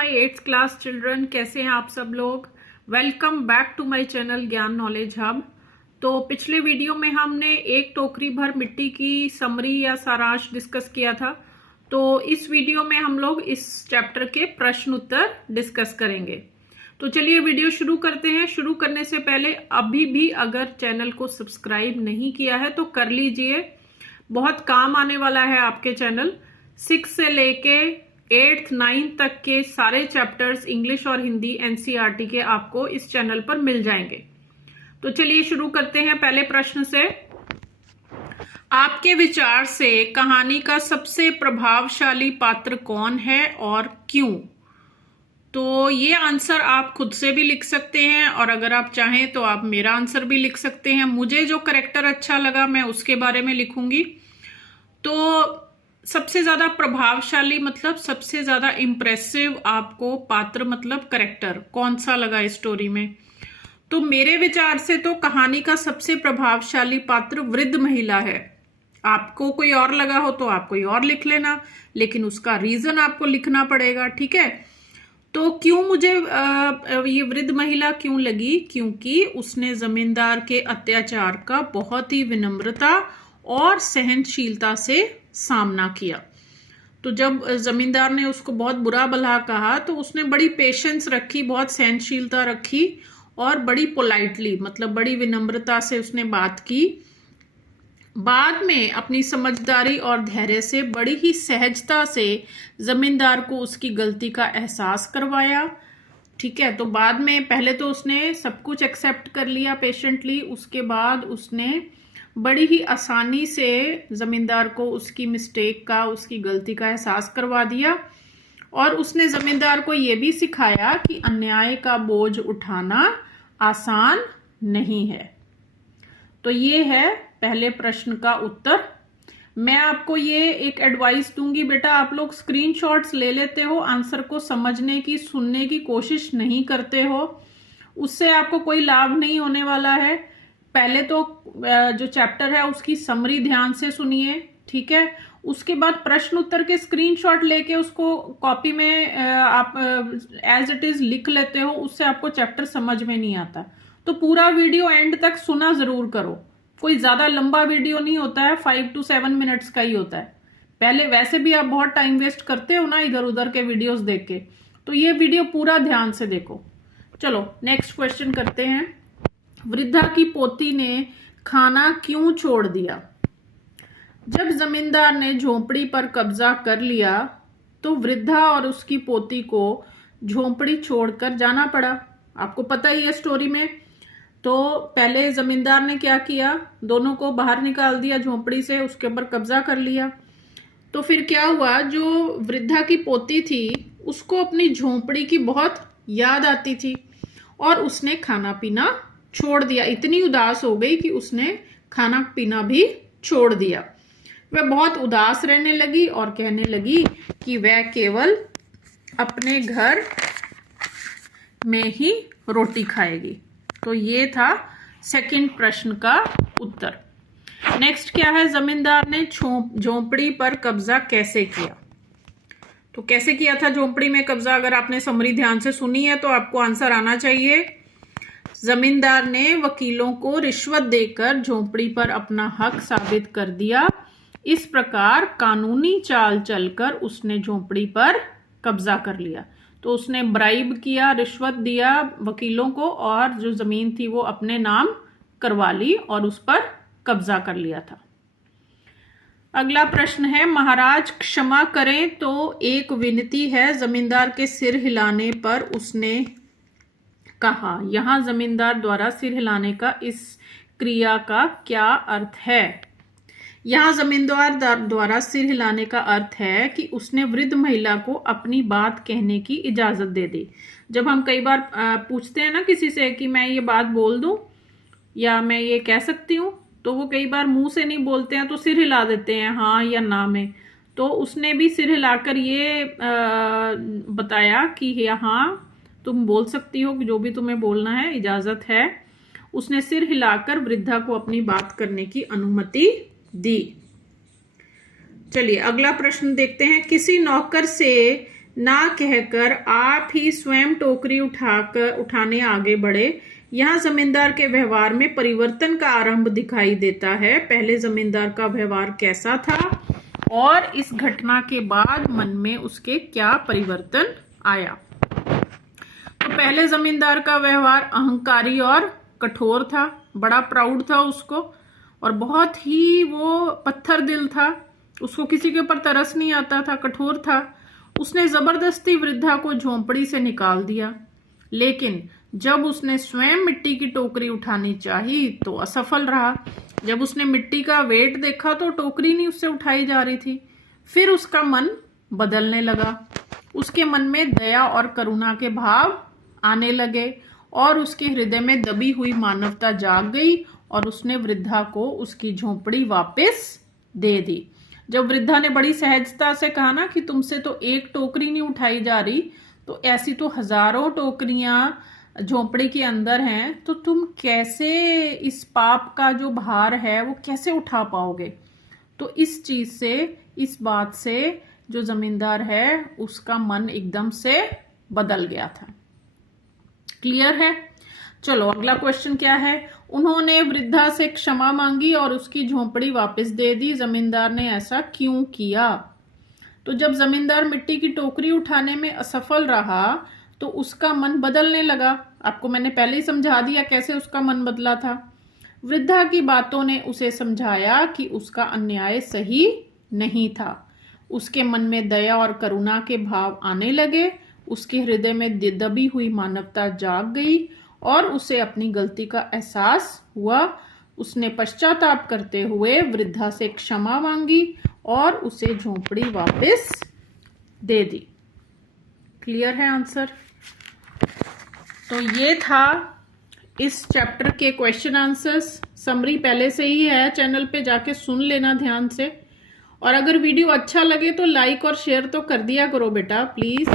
My 8th class children, कैसे हैं आप सब लोग। Welcome back to my channel Gyan knowledge hub. तो पिछले वीडियो में हमने एक टोकरी भर मिट्टी की समरी या सारांश डिस्कस किया था। तो इस वीडियो में हम लोग इस चैप्टर के प्रश्न उत्तर डिस्कस करेंगे। तो चलिए वीडियो शुरू करते हैं। शुरू करने से पहले अभी भी अगर चैनल को सब्सक्राइब नहीं किया है तो कर लीजिए, बहुत काम आने वाला है आपके चैनल। 6 से लेके 8th 9th तक के सारे चैप्टर्स इंग्लिश और हिंदी एनसीईआरटी के आपको इस चैनल पर मिल जाएंगे। तो चलिए शुरू करते हैं पहले प्रश्न से। आपके विचार से कहानी का सबसे प्रभावशाली पात्र कौन है और क्यों? तो ये आंसर आप खुद से भी लिख सकते हैं और अगर आप चाहें तो आप मेरा आंसर भी लिख सकते हैं। मुझे जो कैरेक्टर अच्छा लगा मैं उसके बारे में लिखूंगी। तो सबसे ज्यादा प्रभावशाली मतलब सबसे ज्यादा इम्प्रेसिव आपको पात्र मतलब कैरेक्टर कौन सा लगा इस स्टोरी में? तो मेरे विचार से तो कहानी का सबसे प्रभावशाली पात्र वृद्ध महिला है। आपको कोई और लगा हो तो आप कोई और लिख लेना, लेकिन उसका रीजन आपको लिखना पड़ेगा, ठीक है। तो क्यों मुझे ये वृद्ध महिला क्यों लगी? क्योंकि उसने जमींदार के अत्याचार का बहुत ही विनम्रता और सहनशीलता से सामना किया। तो जब जमींदार ने उसको बहुत बुरा भला कहा तो उसने बड़ी पेशेंस रखी, बहुत सहनशीलता रखी और बड़ी पोलाइटली मतलब बड़ी विनम्रता से उसने बात की। बाद में अपनी समझदारी और धैर्य से बड़ी ही सहजता से जमींदार को उसकी गलती का एहसास करवाया, ठीक है। तो बाद में पहले तो उसने सब कुछ एक्सेप्ट कर लिया पेशेंटली, उसके बाद उसने बड़ी ही आसानी से जमींदार को उसकी मिस्टेक का, उसकी गलती का एहसास करवा दिया और उसने जमींदार को ये भी सिखाया कि अन्याय का बोझ उठाना आसान नहीं है। तो ये है पहले प्रश्न का उत्तर। मैं आपको ये एक एडवाइस दूंगी, बेटा आप लोग स्क्रीनशॉट्स ले लेते हो, आंसर को समझने की सुनने की कोशिश नहीं करते हो, उससे आपको कोई लाभ नहीं होने वाला है। पहले तो जो चैप्टर है उसकी समरी ध्यान से सुनिए, ठीक है। उसके बाद प्रश्न उत्तर के स्क्रीनशॉट लेके उसको कॉपी में आप एज इट इज लिख लेते हो, उससे आपको चैप्टर समझ में नहीं आता। तो पूरा वीडियो एंड तक सुना जरूर करो। कोई ज्यादा लंबा वीडियो नहीं होता है, 5 to 7 मिनट्स का ही होता है। पहले वैसे भी आप बहुत टाइम वेस्ट करते हो ना इधर उधर के वीडियोस देख के, तो ये वीडियो पूरा ध्यान से देखो। चलो नेक्स्ट क्वेश्चन करते हैं। वृद्धा की पोती ने खाना क्यों छोड़ दिया? जब जमींदार ने झोंपड़ी पर कब्जा कर लिया तो वृद्धा और उसकी पोती को झोंपड़ी छोड़कर जाना पड़ा। आपको पता ही है स्टोरी में। तो पहले जमींदार ने क्या किया, दोनों को बाहर निकाल दिया झोंपड़ी से, उसके ऊपर कब्जा कर लिया। तो फिर क्या हुआ, जो वृद्धा की पोती थी उसको अपनी झोंपड़ी की बहुत याद आती थी और उसने खाना पीना छोड़ दिया। इतनी उदास हो गई कि उसने खाना पीना भी छोड़ दिया। वह बहुत उदास रहने लगी और कहने लगी कि वह केवल अपने घर में ही रोटी खाएगी। तो ये था सेकंड प्रश्न का उत्तर। नेक्स्ट क्या है, जमींदार ने झोंपड़ी पर कब्जा कैसे किया? तो कैसे किया था झोंपड़ी में कब्जा? अगर आपने समरी ध्यान से सुनी है तो आपको आंसर आना चाहिए। जमींदार ने वकीलों को रिश्वत देकर झोंपड़ी पर अपना हक साबित कर दिया। इस प्रकार कानूनी चाल चलकर उसने झोंपड़ी पर कब्जा कर लिया। तो उसने ब्राइब किया, रिश्वत दिया वकीलों को और जो जमीन थी वो अपने नाम करवा ली और उस पर कब्जा कर लिया था। अगला प्रश्न है, महाराज क्षमा करें तो एक विनती है। जमींदार के सिर हिलाने पर उसने कहा। यहां जमींदार द्वारा सिर हिलाने का इस क्रिया का क्या अर्थ है? यहां जमींदार द्वारा सिर हिलाने का अर्थ है कि उसने वृद्ध महिला को अपनी बात कहने की इजाजत दे दी। जब हम कई बार पूछते हैं ना किसी से कि मैं ये बात बोल दूं या मैं ये कह सकती हूँ, तो वो कई बार मुंह से नहीं बोलते हैं तो सिर हिला देते हैं हाँ या ना में। तो उसने भी सिर हिलाकर ये बताया कि हाँ तुम बोल सकती हो, जो भी तुम्हें बोलना है, इजाजत है। उसने सिर हिलाकर वृद्धा को अपनी बात करने की अनुमति दी। चलिए अगला प्रश्न देखते हैं। किसी नौकर से ना कहकर आप ही स्वयं टोकरी उठाने आगे बढ़े। यहाँ जमींदार के व्यवहार में परिवर्तन का आरंभ दिखाई देता है। पहले जमींदार का व्यवहार कैसा था और इस घटना के बाद मन में उसके क्या परिवर्तन आया। तो पहले जमींदार का व्यवहार अहंकारी और कठोर था, बड़ा प्राउड था उसको, और बहुत ही वो पत्थर दिल था, उसको किसी के ऊपर तरस नहीं आता था, कठोर था। उसने जबरदस्ती वृद्धा को झोंपड़ी से निकाल दिया, लेकिन जब उसने स्वयं मिट्टी की टोकरी उठानी चाही तो असफल रहा। जब उसने मिट्टी का वेट देखा तो टोकरी नहीं उससे उठाई जा रही थी। फिर उसका मन बदलने लगा, उसके मन में दया और करुणा के भाव आने लगे और उसके हृदय में दबी हुई मानवता जाग गई और उसने वृद्धा को उसकी झोंपड़ी वापस दे दी। जब वृद्धा ने बड़ी सहजता से कहा ना कि तुमसे तो एक टोकरी नहीं उठाई जा रही, तो ऐसी तो हजारों टोकरियां झोंपड़ी के अंदर हैं, तो तुम कैसे इस पाप का जो भार है वो कैसे उठा पाओगे। तो इस चीज से, इस बात से जो जमींदार है उसका मन एकदम से बदल गया था। क्लियर है? चलो अगला क्वेश्चन क्या है। उन्होंने वृद्धा से क्षमा मांगी और उसकी झोंपड़ी वापस दे दी। जमींदार ने ऐसा क्यों किया? तो जब जमींदार मिट्टी की टोकरी उठाने में असफल रहा तो उसका मन बदलने लगा। आपको मैंने पहले ही समझा दिया कैसे उसका मन बदला था। वृद्धा की बातों ने उसे समझाया कि उसका अन्याय सही नहीं था। उसके मन में दया और करुणा के भाव आने लगे, उसके हृदय में दबी हुई मानवता जाग गई और उसे अपनी गलती का एहसास हुआ। उसने पश्चाताप करते हुए वृद्धा से क्षमा मांगी और उसे झोंपड़ी वापस दे दी। क्लियर है आंसर? तो ये था इस चैप्टर के क्वेश्चन आंसर्स। समरी पहले से ही है, चैनल पे जाके सुन लेना ध्यान से। और अगर वीडियो अच्छा लगे तो लाइक और शेयर तो कर दिया करो बेटा प्लीज।